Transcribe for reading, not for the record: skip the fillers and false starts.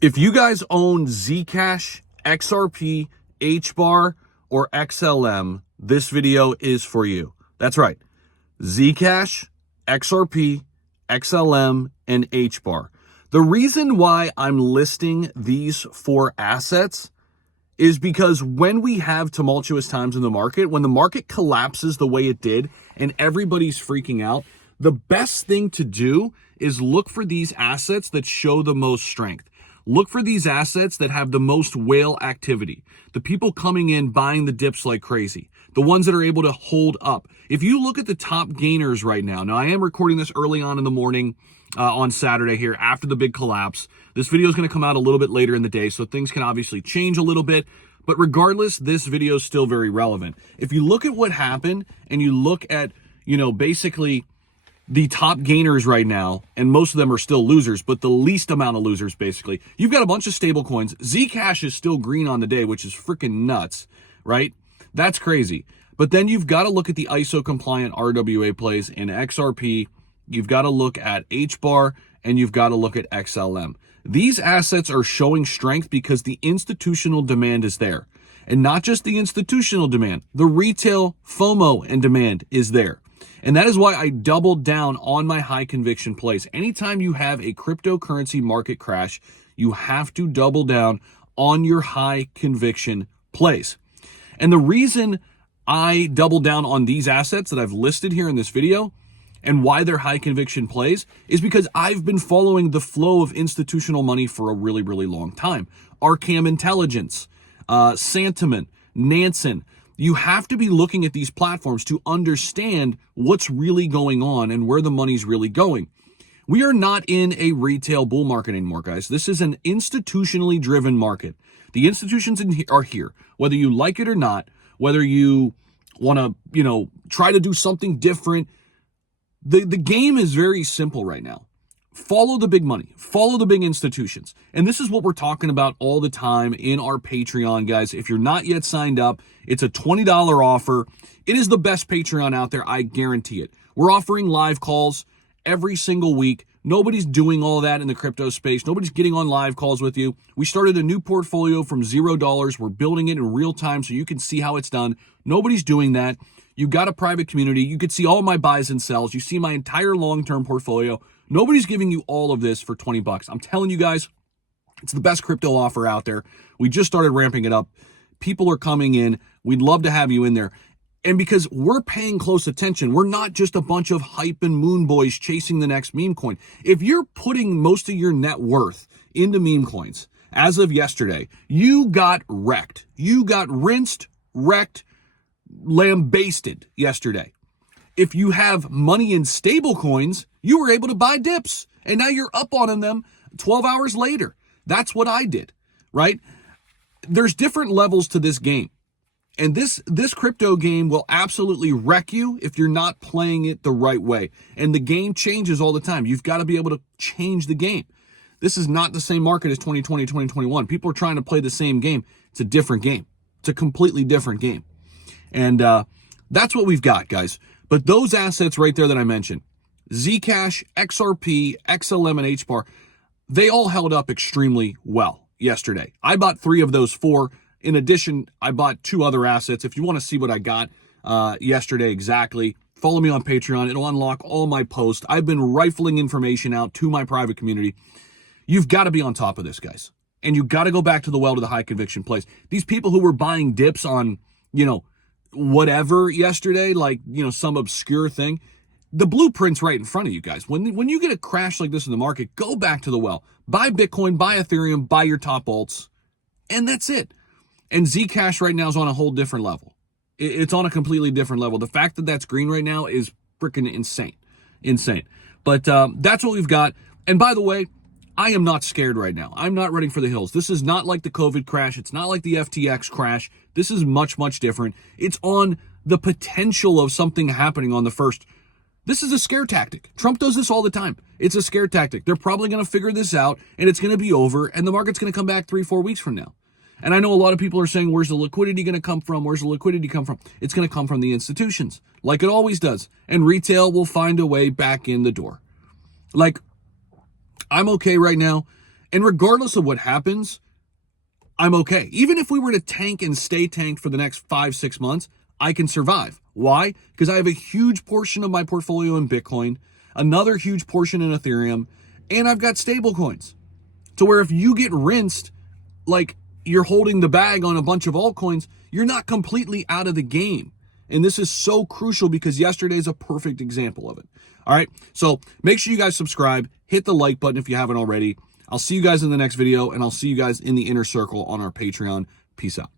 If you guys own ZCASH, XRP, HBAR, or XLM, this video is for you. That's right. ZCASH, XRP, XLM, and HBAR. The reason why I'm listing these four assets is because when we have tumultuous times in the market, when the market collapses the way it did and everybody's freaking out, the best thing to do is look for these assets that show the most strength. Look for these assets that have the most whale activity. The people coming in buying the dips like crazy. The ones that are able to hold up. If you look at the top gainers right now, I am recording this early on in the morning on Saturday here after the big collapse. This video is going to come out a little bit later in the day, so things can obviously change a little bit. But regardless, this video is still very relevant. If you look at what happened and you look at, basically the top gainers right now, and most of them are still losers, but the least amount of losers, basically. You've got a bunch of stable coins. ZCASH is still green on the day, which is freaking nuts, right? That's crazy. But then you've got to look at the ISO-compliant RWA plays in XRP. You've got to look at HBAR, and you've got to look at XLM. These assets are showing strength because the institutional demand is there. And not just the institutional demand, the retail FOMO and demand is there. And that is why I doubled down on my high conviction plays. Anytime you have a cryptocurrency market crash, you have to double down on your high conviction plays. And the reason I double down on these assets that I've listed here in this video and why they're high conviction plays is because I've been following the flow of institutional money for a really, really long time. Arcam Intelligence, Santiment, Nansen. You have to be looking at these platforms to understand what's really going on and where the money's really going. We are not in a retail bull market anymore, guys. This is an institutionally driven market. The institutions are here, whether you like it or not, whether you want to, try to do something different. The game is very simple right now. Follow the big money. Follow the big institutions. And this is what we're talking about all the time in our Patreon, guys. If you're not yet signed up, it's a $20 offer. It is the best Patreon out there. I guarantee it. We're offering live calls every single week. Nobody's doing all that in the crypto space. Nobody's getting on live calls with you. We started a new portfolio from $0. We're building it in real time so you can see how it's done. Nobody's doing that. You got a private community. You could see all my buys and sells. You see my entire long-term portfolio. Nobody's giving you all of this for $20. I'm telling you guys, it's the best crypto offer out there. We just started ramping it up. People are coming in. We'd love to have you in there. And because we're paying close attention, we're not just a bunch of hype and moon boys chasing the next meme coin. If you're putting most of your net worth into meme coins, as of yesterday, you got wrecked. You got rinsed, wrecked, lambasted yesterday. If you have money in stable coins, you were able to buy dips, and now you're up on them 12 hours later. That's what I did, right? There's different levels to this game, and this crypto game will absolutely wreck you if you're not playing it the right way, and the game changes all the time. You've got to be able to change the game. This is not the same market as 2020, 2021. People are trying to play the same game. It's a different game. It's a completely different game, and that's what we've got, guys. But those assets right there that I mentioned, ZCASH, XRP, XLM, and HBAR, they all held up extremely well yesterday. I bought 3 of those 4. In addition, I bought 2 other assets. If you want to see what I got yesterday exactly, follow me on Patreon. It'll unlock all my posts. I've been rifling information out to my private community. You've got to be on top of this, guys. And you got to go back to the well to the high conviction plays. These people who were buying dips on, whatever yesterday, like, some obscure thing, the blueprint's right in front of you guys. When you get a crash like this in the market, go back to the well. Buy Bitcoin, buy Ethereum, buy your top alts, and that's it. And Zcash right now is on a whole different level. It's on a completely different level. The fact that that's green right now is freaking insane. Insane. But that's what we've got. And by the way, I am not scared right now. I'm not running for the hills. This is not like the COVID crash. It's not like the FTX crash. This is much, much different. It's on the potential of something happening on the first. This is a scare tactic. Trump does this all the time. It's a scare tactic. They're probably going to figure this out, and it's going to be over, and the market's going to come back 3-4 weeks from now. And I know a lot of people are saying, where's the liquidity going to come from? Where's the liquidity come from? It's going to come from the institutions, like it always does. And retail will find a way back in the door. Like, I'm okay right now. And regardless of what happens, I'm okay. Even if we were to tank and stay tanked for the next 5-6 months, I can survive. Why? Because I have a huge portion of my portfolio in Bitcoin, another huge portion in Ethereum, and I've got stable coins. To where if you get rinsed, like you're holding the bag on a bunch of altcoins, you're not completely out of the game. And this is so crucial because yesterday is a perfect example of it. All right. So make sure you guys subscribe, hit the like button if you haven't already. I'll see you guys in the next video, and I'll see you guys in the inner circle on our Patreon. Peace out.